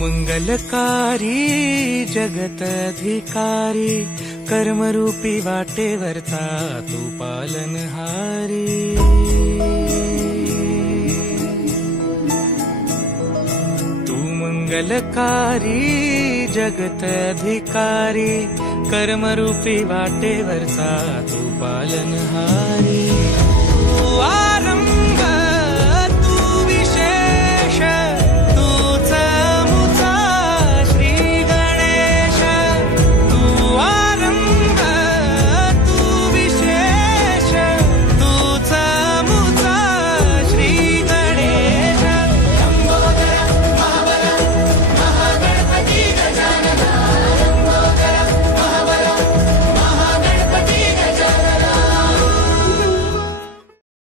मंगलकारी जगत अधिकारी, कर्मरूपी वाटेवरचा तू पालनहारी। तू मंगलकारी जगत अधिकारी, कर्मरूपी वाटेवरचा तू पालनहारी।